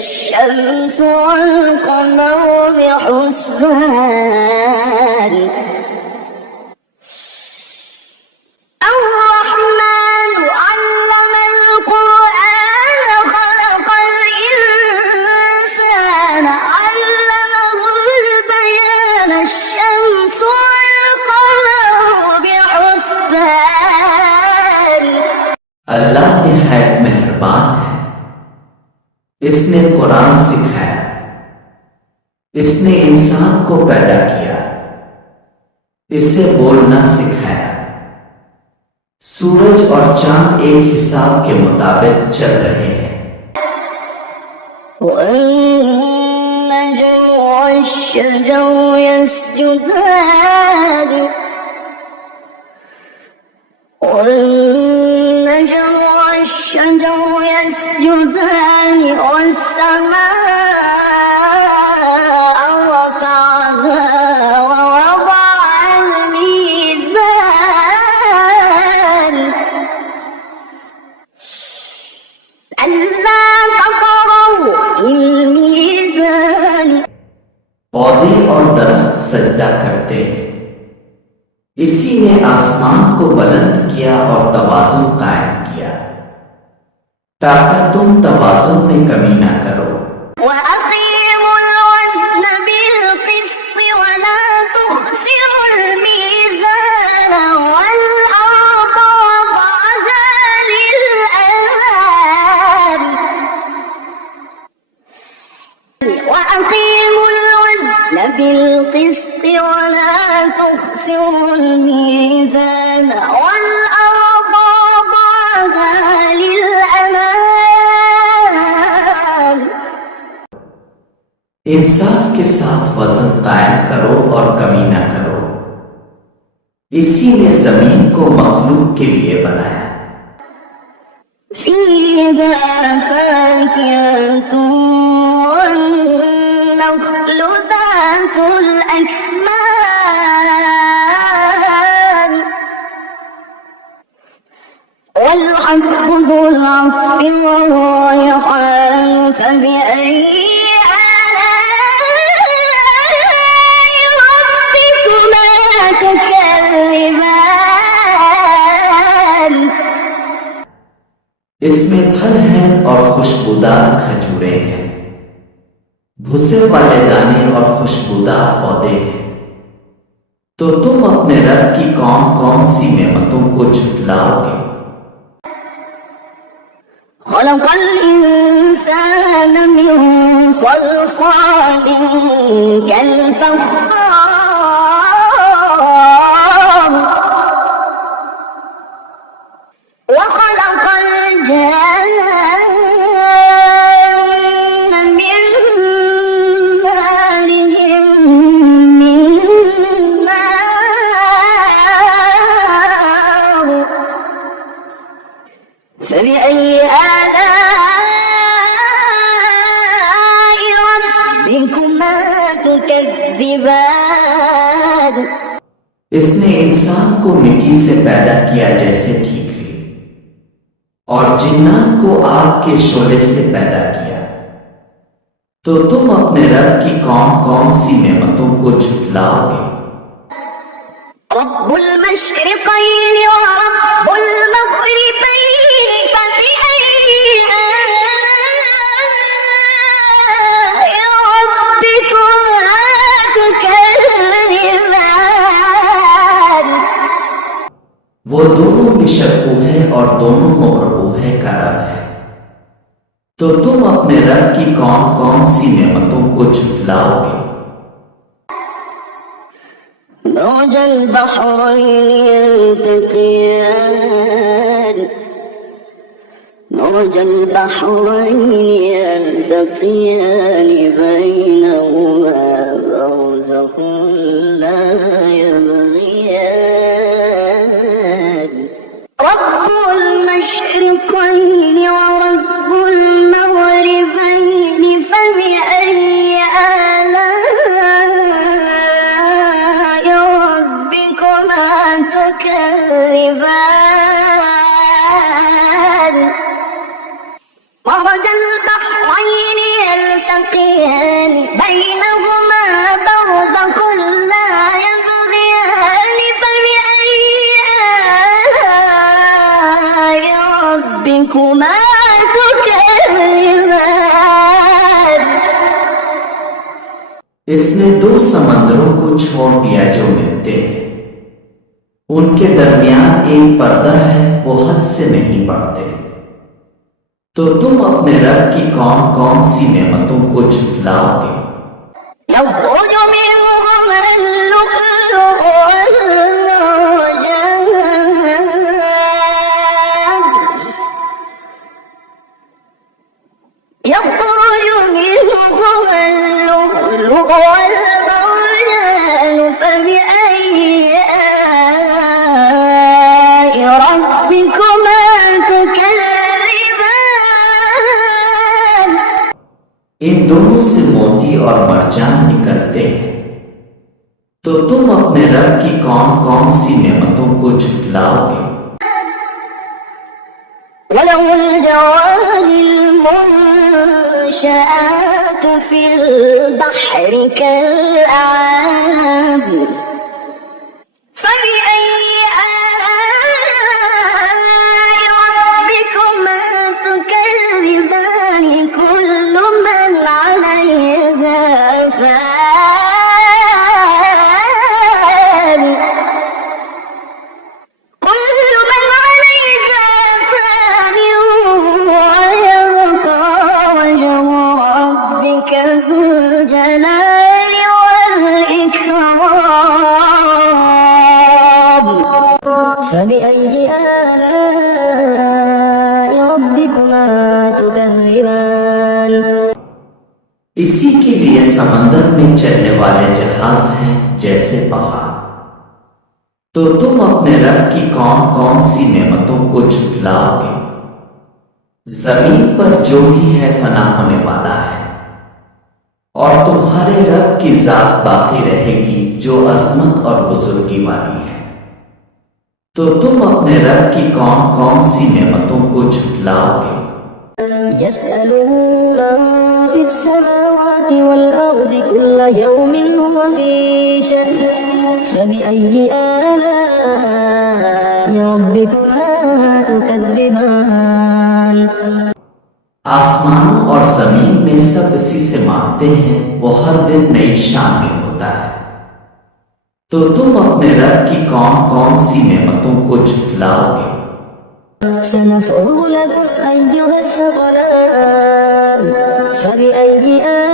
الشمس والقمر بحسبان الرحمن علم القرآن خلق الإنسان علمه البيان الشمس والقمر بحسبان अल्लाह निहायत मेहरबान है। इसने कुरान सिखाया, इसने इंसान को पैदा किया, इसे बोलना सिखाया। सूरज और चांद एक हिसाब के मुताबिक चल रहे हैं। والنجم والشجر يسجدان والنجم والشجر يسجدان والسماء رفعها ووضع الميزان ألا تطغوا في الميزان पौधे और दरख्त सजदा करते हैं। इसी ने आसमान को बुलंद किया और तवाज़ुन कायम किया ताकि तुम तवाज़ुन में कमी ना करो। وأقيموا الوزن بالقسط ولا تخسروا الميزان والأرض وضعها للأنام وأقيموا الوزن بالقسط ولا تخسروا الميزان والأرض وضعها للأنام इंसाफ के साथ वजन कायम करो और कमी ना करो। इसी ने जमीन को मखलूक के लिए बनाया। فيها فاكهة والنخل ذات الأكمام والحب ذو العصف والريحان فبأي آلاء ربكما تكذبان इसमें फल हैं और खुशबूदार खजूरें हैं, भूसे वाले दाने और खुशबूदार पौधे हैं। तो तुम अपने रब की कौन कौन सी नेमतों को झुटलाओगे। خلق الإنسان من صلصال كالفخار وخلق الجان من مارج من نار فبأي آلاء ربكما تكذبان इसने इंसान को मिट्टी से पैदा किया जैसे ठीकरी और जिन्नात को आग के शोले से पैदा किया। तो तुम अपने रब की कौन कौन सी नेमतों को झुटलाओगे। رب المشرقين ورب المغربين فبأي آلاء ربكما تكذبان वो दोनों मिशरकू है और दोनों मगरबू है का रब है। तो तुम अपने रब की कौन कौन सी नेमतों को झुटलाओगे। مرج البحرين يلتقيان مرج البحرين يلتقيان بينهما برزخ لا يبغيان رب المشرقين ورب المغربين فبأي آلاء ربكما تكذبان مرج البحرين يلتقيان بينهما برزخ لا يبغيان فبأي آلاء ربكما تكذبان इसने दो समंदरों को छोड़ दिया जो मिलते हैं, उनके दरमियान एक पर्दा है, वो हद से नहीं बढ़ते। तो तुम अपने रब की कौन कौन सी नेमतों को झुठलाओगे? يخرج منهما اللؤلؤ والمرجان يخرج منهما اللؤلؤ والمرجان فبأي آلاء ربكما تكذبان इन दोनों से मोती और मरजान निकलते हैं। तो तुम अपने रब की कौन कौन सी नेमतों को झुठलाओगे? وله الجوار المنشآت في البحر كالأعلام فبأي آلاء ربكما تكذبان كل من عليها فان كل من عليها فان ويبقى وجه ربك ذو الجلال والإكرام فبأي آلاء ربكما تكذبان इसी के लिए समंदर में चलने वाले जहाज हैं जैसे पहाड़। तो तुम अपने रब की कौन कौन सी नेमतों को झुठलाओगे? जमीन पर जो भी है फना होने वाला है, और तुम्हारे रब की जात बाकी रहेगी जो अजमत और बुजुर्गी वाली है। तो तुम अपने रब की कौन कौन सी नेमतों को झुठलाओगे? يسأله من في السماوات والأرض كل يوم هو في شأن فبأي آلاء ربكما تكذبان आसमानों और जमीन में सब इसी से मांगते हैं, वो हर दिन नई शान में होता है। तो तुम अपने रब की कौन कौन सी नेमतों को झुठलाओगे? سنفرغ لكم أيها الثقلان فبأي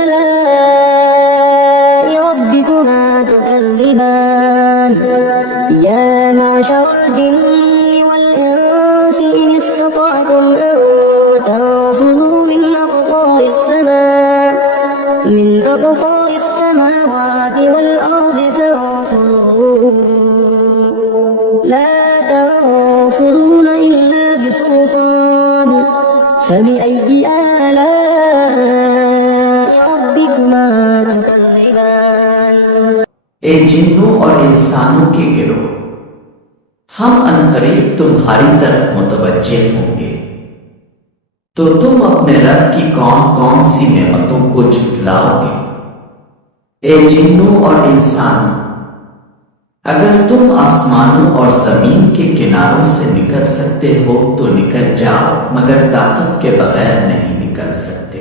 آلاء ربكما تكذبان يا معشر الجن والإنس إن استطعتم أن تنفذوا من أقطار السماوات والأرض فانفذوا لا تنفذون إلا بسلطان فبأي آلاء ربكما تكذبان ए जिन्नों और इंसानों के गिरोह, हम अनकरीब तुम्हारी तरफ मुतवज्जे होंगे। तो तुम अपने रब की कौन कौन सी नेमतों को झुठलाओगे? ए जिन्नों और इंसानों, अगर तुम आसमानों और जमीन के किनारों से निकल सकते हो तो निकल जाओ, मगर ताकत के बगैर नहीं निकल सकते।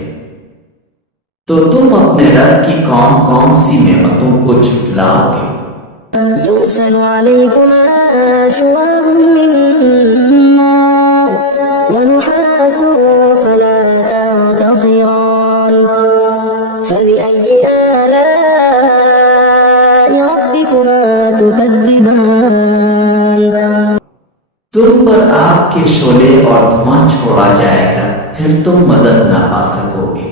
तो तुम अपने रब की कौन कौन सी नेमतों को झुठलाओगे? يرسل عليكما شواظ من نار ونحاس فلا تنتصران فبأي آلاء ربكما تكذبان तुम पर आग के शोले और धुआं छोड़ा जाएगा, फिर तुम मदद ना पा सकोगे।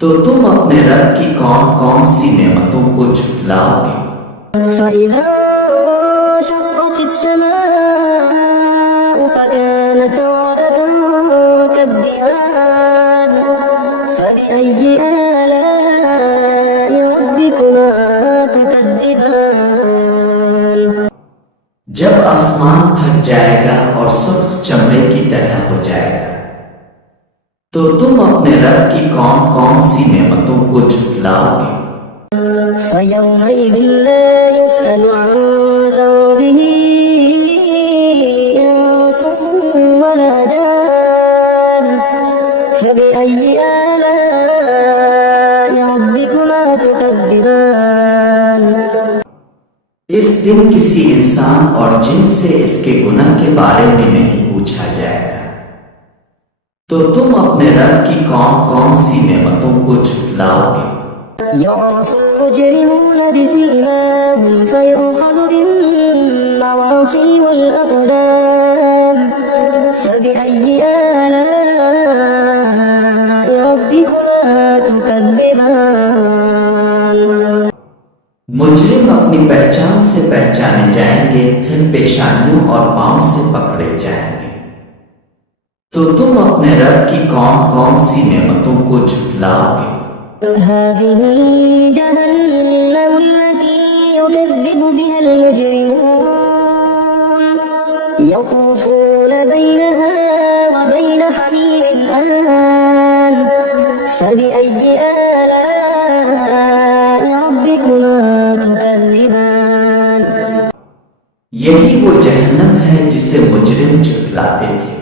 तो तुम अपने रब की कौन कौन सी नेमतों को झुठलाओगे? فإذا انشقت السماء فكانت وردة كالدهان فبأي آلاء ربكما تكذبان जब आसमान फट जाएगा और सुर्ख चमड़े की तरह हो जाएगा, तो तुम अपने अपने रब की कौन कौन सी नेमतों को झुठलाओगे? فيومئذ لا يسأل عن ذنبه إنس ولا جان فبأي آلاء ربكما تكذبان। इस दिन किसी इंसान और जिन से इसके गुनाह के बारे में नहीं पूछा जाएगा। तो तुम अपने रब की कौन कौन सी नेमतों को झुठलाओगे? يعرف المجرمون بسيماهم فيؤخذ بالنواصي والأقدام فبأي آلاء ربكما تكذبان। मुजरिम अपनी पहचान से पहचाने जाएंगे, फिर पेशानियों और पांव से पकड़े जाएंगे। तो तुम अपने रब की कौन कौन सी नेमतों को झुठलाओगे? هذه جهنم التي يكذب بها المجرمون يطوفون بينها وبين حميم آن فبأي آلاء ربكما تكذبان। यही वो जहन्नम है जिसे मुजरिम झुठलाते थे।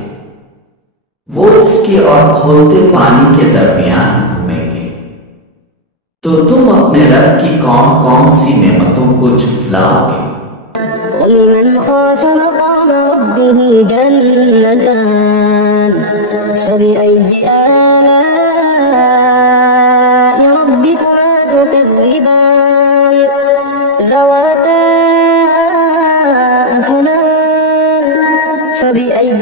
वो इसके और खोलते पानी के दरमियान घूमेंगे। तो तुम अपने रब की कौन कौन सी नेमतों को झुठलाओगे? ولمن خاف مقام ربه جنتان فبأي آلاء ربكما تكذبان ذواتا أفنان فبأي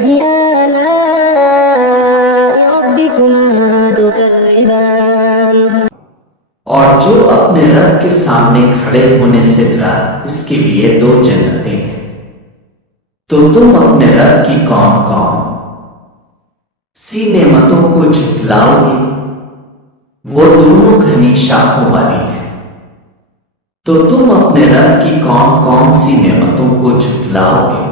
آلاء ربكما تكذبان। और जो अपने रब के सामने खड़े होने से डरा, इसके लिए 2 जन्नतें हैं। तो तुम अपने रब की कौन कौन सी नेमतों को झुठलाओगे? वो दोनों घनी शाखों वाली हैं। तो तुम अपने रब की कौन कौन सी नेमतों को झुठलाओगे?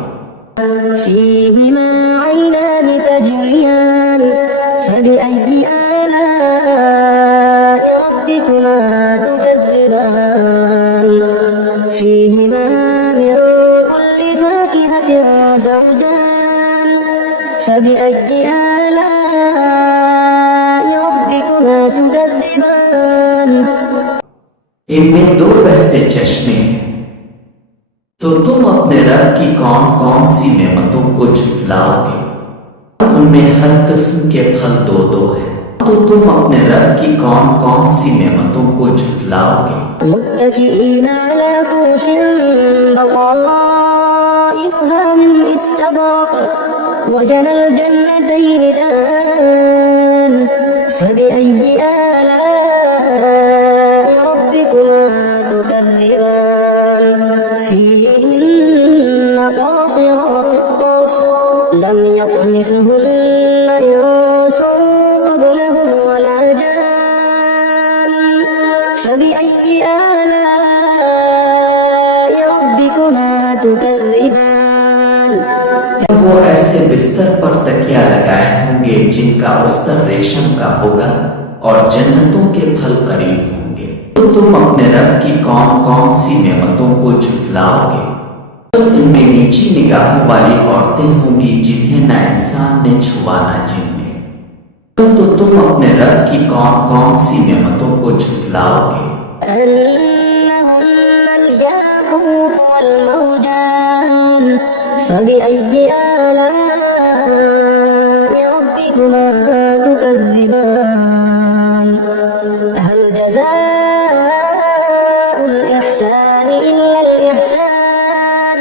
فيهما عينان تجريان فبأي آلاء ربكما تكذبان فيهما من كل فاكهة زوجان فبأي آلاء ربكما تكذبان। इनमें 2 बहते चश्मे हैं। तो तुम अपने रब की कौन कौन सी नेमतों को झुठलाओगे? उनमें हर किस्म के फल 2-2 हैं। तो तुम अपने रब की कौन कौन सी नेमतों को झुठलाओगे? متكئين على فرش بطائنها من استبرق وجنى الجنتين دان فبأي آلاء ربكما تكذبان فيهن قاصرات الطرف لم يطمثهن إنس قبلهم ولا جان فبأي آلاء ربكما تكذبان। वो ऐसे बिस्तर पर तकिया लगाए होंगे जिनका अस्तर रेशम का होगा और जन्नतों के फल करीब होंगे। तो तुम अपने रब की कौन कौन सी नेमतों को झुठलाओगे? इनमें नीची निगाहों वाली औरतें होंगी जिन्हें न इंसान ने छुआ न जिनने। तो तुम अपने रब की कौन कौन सी नेमतों को झुठलाओगे? أنهن الياقوت والمرجان فبأي آلاء ربكما تكذبان هل جزاء الإحسان إلا الإحسان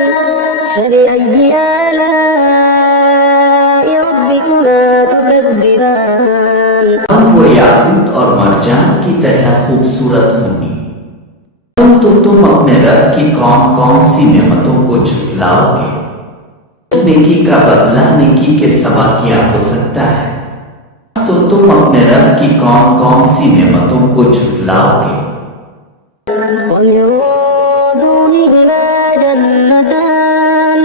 فبأي آلاء ربكما تكذبان। वो याकूत और मरजान की तरह खूबसूरत होंगी। तो तुम अपने रब की कौन कौन सी नेमतों को झुठलाओगे? नेकी का बदला नेकी के सवा क्या हो सकता है? तो तुम अपने रब की कौन कौन सी नेमतों को झुठलाओगे? ومن دونهما جنتان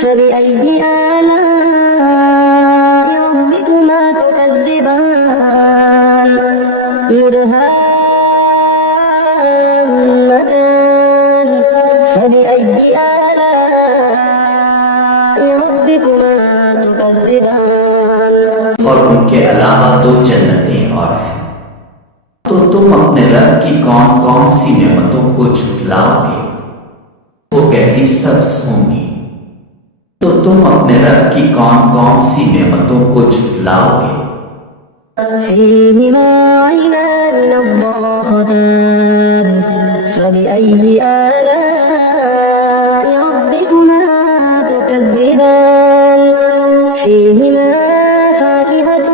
فبأي آلاء ربكما تكذبان مدهامتان فبأي آلاء ربكما تكذبان और उनके अलावा दो जन्नतें और हैं। तो तुम अपने रब की कौन कौन सी नेमतों को झुठलाओगे? वो गहरी सब्ज होंगी। तो तुम अपने रब की कौन कौन सी नेमतों को झुठलाओगे? فيهما عينان نضاختان فبأي آلاء ربكما تكذبان فيهما فاكهة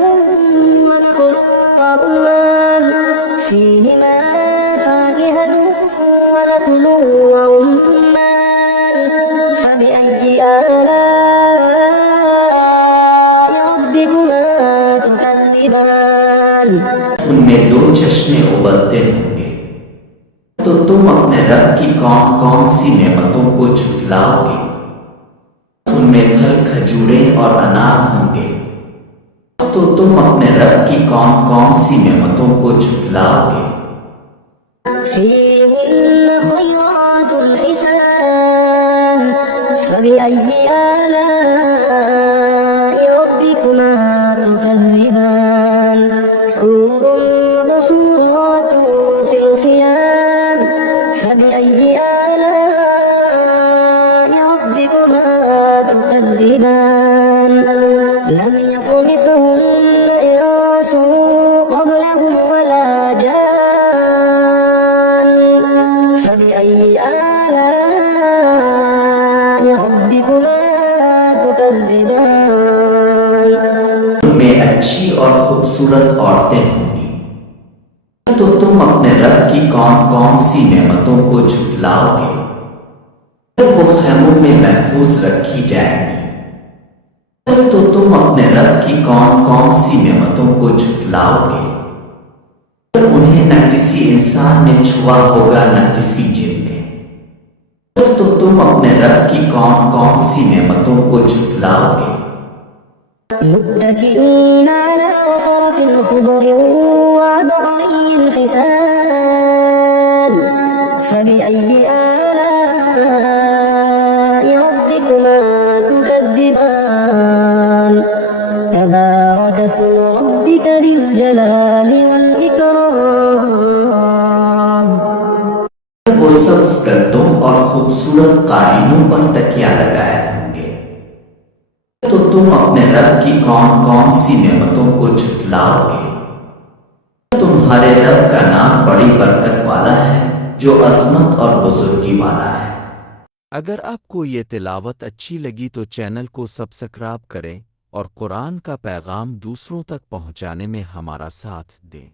ونخل ورمان فيهما فاكهة ونخل ورمان فبأي آلاء ربكما تكذبان उनमें दो चश्मे उबलते होंगे। तो तुम अपने रब की कौन कौन सी नेमतों को झुठलाओगे? उनमें फल खजूरें और अनार होंगे। तो तुम अपने रब की कौन कौन सी नेमतों को झुठलाओगे? فيهن خيرات حسان فبأي آلاء ربكما تكذبان حور مقصورات في الخيام فبأي آلاء ربكما تكذبان لم يطمثهن إنس قبلهم ولا جان فبأي آلاء ربكما تكذبان उनमें अच्छी और खूबसूरत औरतें होंगी। तो तुम अपने रब की कौन कौन सी नेमतों को झुठलाओगे? वो खैमों में महफूज रखी जाएंगी। तो तुम अपने रब की कौन कौन सी नेमतों को झुठलाओगे? उन्हें न किसी इंसान ने छुआ होगा न किसी जिन ने। तो तुम अपने रब की कौन कौन सी नेमतों को झुठलाओगे? متكئين على رفرف خضر وعبقري حسان فبأي آلاء ربكما تكذبان تبارك اسم ربك ذي الجلال والإكرام वो सब्ज गद्दों और खूबसूरत कालीनों पर तकिया लगाए होंगे। तो तुम अपने रब की कौन कौन सी नेमतों को झुठलाओगे? तुम्हारे रब का नाम बड़ी बरकत वाला है जो अजमत और बुजुर्गी वाला है। अगर आपको ये तिलावत अच्छी लगी तो चैनल को सब्सक्राइब करें और कुरान का पैगाम दूसरों तक पहुंचाने में हमारा साथ दें।